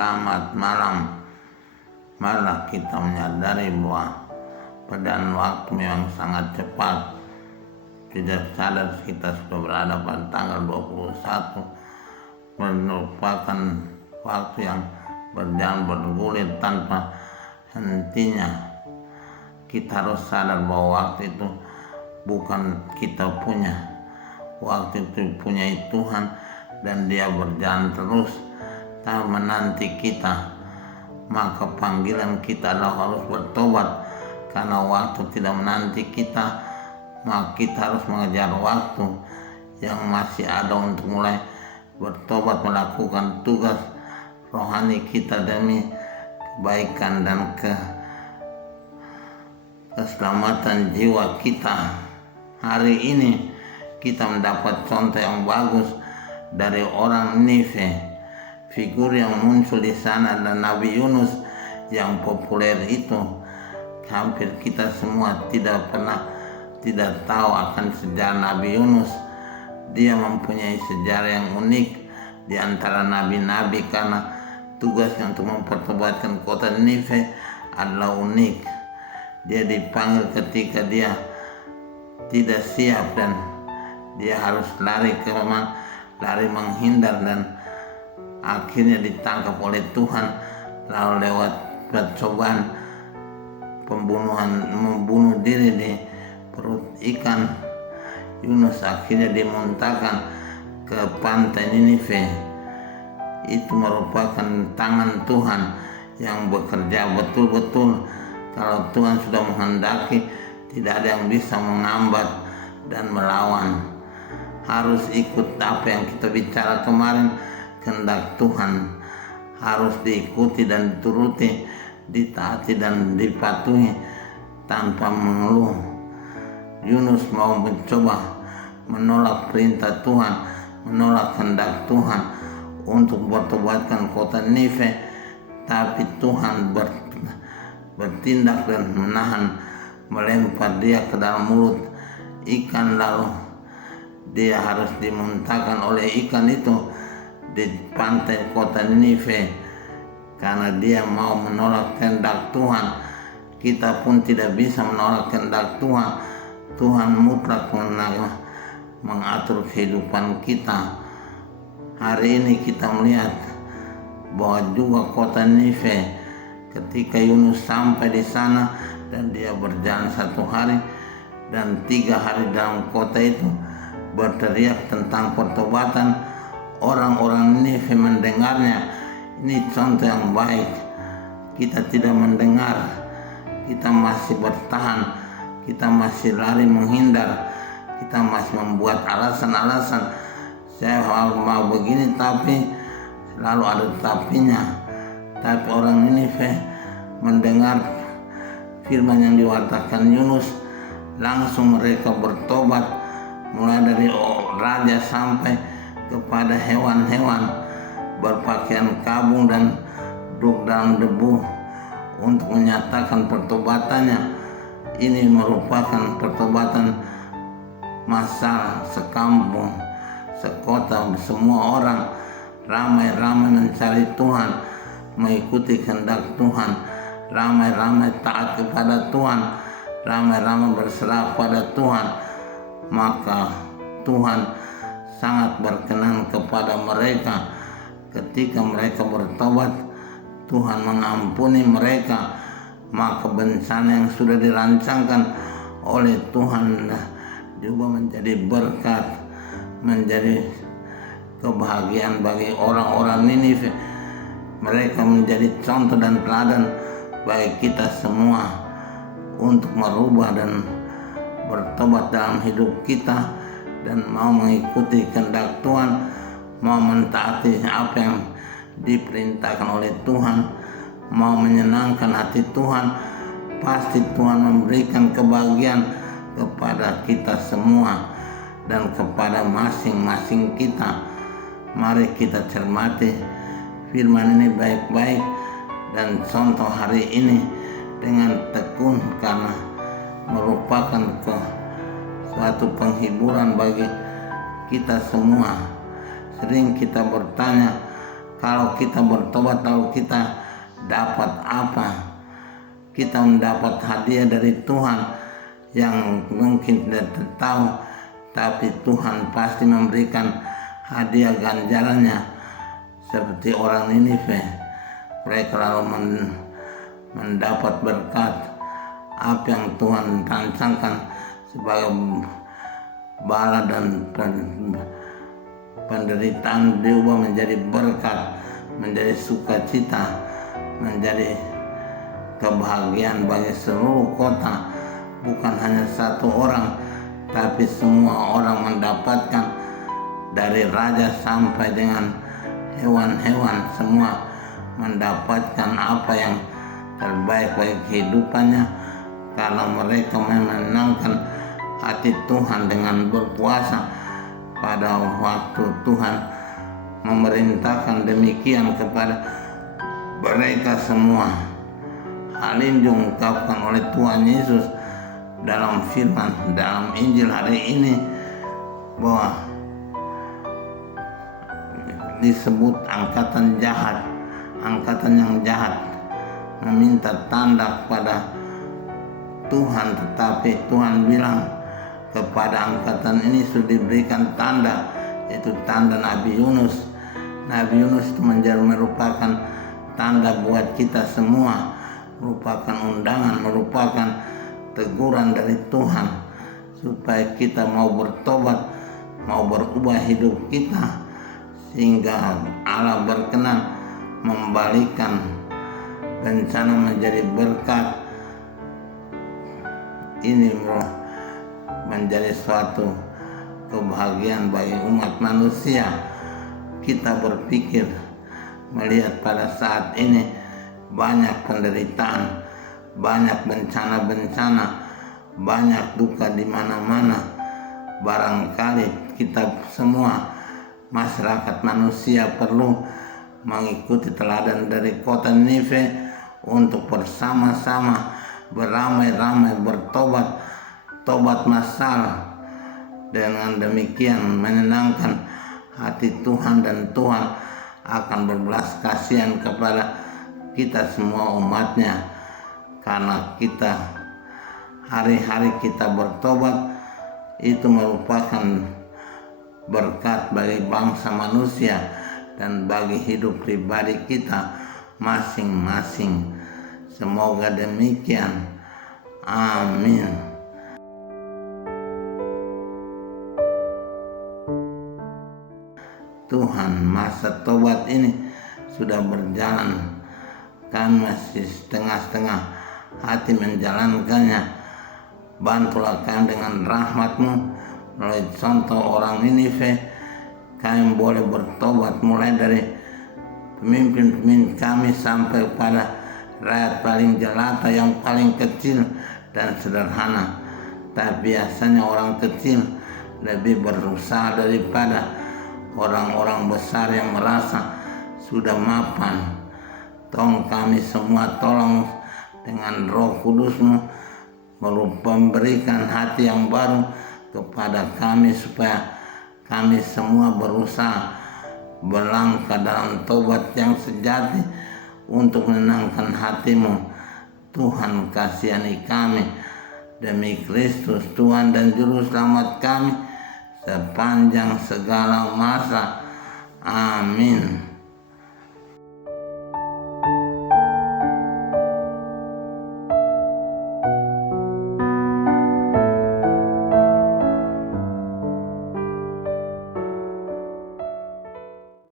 selamat malam. Malah kita menyadari bahwa berjalan waktu memang sangat cepat. Tidak sadar kita sudah berada pada tanggal 21, merupakan waktu yang berjalan bergulir tanpa hentinya. Kita harus sadar bahwa waktu itu bukan kita punya. Waktu itu punya Tuhan dan Dia berjalan terus tak menanti kita. Maka panggilan kita adalah harus bertobat, karena waktu tidak menanti kita. Maka kita harus mengejar waktu yang masih ada untuk mulai bertobat, melakukan tugas rohani kita demi kebaikan dan keselamatan jiwa kita. Hari ini kita mendapat contoh yang bagus dari orang Ninive, figur yang muncul di sana, dan Nabi Yunus yang populer itu. Hampir kita semua tidak tahu akan sejarah Nabi Yunus. Dia mempunyai sejarah yang unik di antara nabi-nabi, karena tugasnya untuk mempertobatkan kota Ninive adalah unik. Dia dipanggil ketika dia tidak siap dan dia harus lari menghindar, dan akhirnya ditangkap oleh Tuhan. Lalu lewat percobaan membunuh diri di perut ikan, Yunus akhirnya dimuntahkan ke pantai Ninive. Itu merupakan tangan Tuhan yang bekerja betul-betul. Kalau Tuhan sudah menghendaki, tidak ada yang bisa mengambat dan melawan. Harus ikut apa yang kita bicara kemarin. Kehendak Tuhan harus diikuti dan dituruti, ditaati dan dipatuhi tanpa mengeluh. Yunus mau mencoba menolak perintah Tuhan, menolak kehendak Tuhan untuk bertobatkan kota Ninive, tapi Tuhan bertindak dan melempar dia ke dalam mulut ikan, lalu dia harus dimuntahkan oleh ikan itu di pantai kota Ninive karena dia mau menolak kehendak Tuhan. Kita pun tidak bisa menolak kehendak Tuhan. Tuhan mutlak mengatur kehidupan kita. Hari ini kita melihat bahwa juga kota Ninive, ketika Yunus sampai di sana dan dia berjalan 1 hari dan 3 hari dalam kota itu berteriak tentang pertobatan, orang-orang Ninive mendengarnya. Ini contoh yang baik. Kita tidak mendengar, kita masih bertahan, kita masih lari menghindar, kita masih membuat alasan-alasan. Saya mau begini, tapi lalu ada tapinya. Tapi orang Ninive mendengar firman yang diwartakan Yunus, langsung mereka bertobat, mulai dari raja sampai kepada hewan-hewan, berpakaian kabung dan duduk dalam debu untuk menyatakan pertobatannya. Ini merupakan pertobatan massal sekampung, sekota, semua orang ramai-ramai mencari Tuhan, mengikuti kehendak Tuhan, ramai-ramai taat kepada Tuhan, ramai-ramai berserah pada Tuhan. Maka Tuhan sangat berkenan kepada mereka. Ketika mereka bertobat, Tuhan mengampuni mereka. Maka bencana yang sudah dirancangkan oleh Tuhan juga menjadi berkat, menjadi kebahagiaan bagi orang-orang Ninive. Mereka menjadi contoh dan teladan bagi kita semua untuk merubah dan bertobat dalam hidup kita, dan mau mengikuti kehendak Tuhan, mau mentaati apa yang diperintahkan oleh Tuhan, mau menyenangkan hati Tuhan. Pasti Tuhan memberikan kebahagiaan kepada kita semua dan kepada masing-masing kita. Mari kita cermati firman ini baik-baik dan contoh hari ini dengan tekun, karena merupakan suatu penghiburan bagi kita semua. Sering kita bertanya, Kalau kita bertobat, lalu kita dapat apa? Kita mendapat hadiah dari Tuhan yang mungkin tidak tahu, tapi Tuhan pasti memberikan hadiah ganjarannya. Seperti orang Ninive, mereka lalu mendapat berkat apa yang Tuhan rancangkan sebagai bala dan penderitaan diubah menjadi berkat, menjadi sukacita, menjadi kebahagiaan bagi seluruh kota. Bukan hanya satu orang, tapi semua orang mendapatkan, dari raja sampai dengan hewan-hewan, semua mendapatkan apa yang terbaik bagi kehidupannya, karena mereka memenangkan hati Tuhan dengan berpuasa. Pada waktu Tuhan memerintahkan demikian kepada mereka semua, hal ini diungkapkan oleh Tuhan Yesus dalam firman, dalam Injil hari ini, bahwa disebut angkatan jahat, angkatan yang jahat meminta tanda kepada Tuhan, tetapi Tuhan bilang kepada angkatan ini sudah diberikan tanda, yaitu tanda Nabi Yunus. Nabi Yunus itu merupakan tanda buat kita semua, merupakan undangan, merupakan teguran dari Tuhan supaya kita mau bertobat, mau berubah hidup kita, sehingga Allah berkenan membalikan bencana menjadi berkat. Ini menjadi suatu kebahagiaan bagi umat manusia. Kita berpikir, melihat pada saat ini banyak penderitaan, banyak bencana-bencana, banyak duka di mana-mana. Barangkali kita semua masyarakat manusia perlu mengikuti teladan dari kota Ninive untuk bersama-sama beramai-ramai bertobat, tobat massal. Dengan demikian menyenangkan hati Tuhan, dan Tuhan akan berbelas kasihan kepada kita semua umatnya, karena kita hari-hari kita bertobat itu merupakan berkat bagi bangsa manusia dan bagi hidup pribadi kita masing-masing. Semoga demikian. Amin. Tuhan, masa tobat ini sudah berjalan, kami masih setengah-setengah hati menjalankannya. Bantulah kami dengan rahmat-Mu melalui contoh orang Ninive. Kami boleh bertobat mulai dari pemimpin-pemimpin kami sampai pada rakyat paling jelata, yang paling kecil dan sederhana. Tapi biasanya orang kecil lebih berusaha daripada orang-orang besar yang merasa sudah mapan. Tolong kami semua, tolong dengan Roh Kudus-Mu memberikan hati yang baru kepada kami, supaya kami semua berusaha berlangkah dalam tobat yang sejati untuk menenangkan hati-Mu. Tuhan, kasihani kami demi Kristus Tuhan dan Juru Selamat kami sepanjang segala masa. Amin.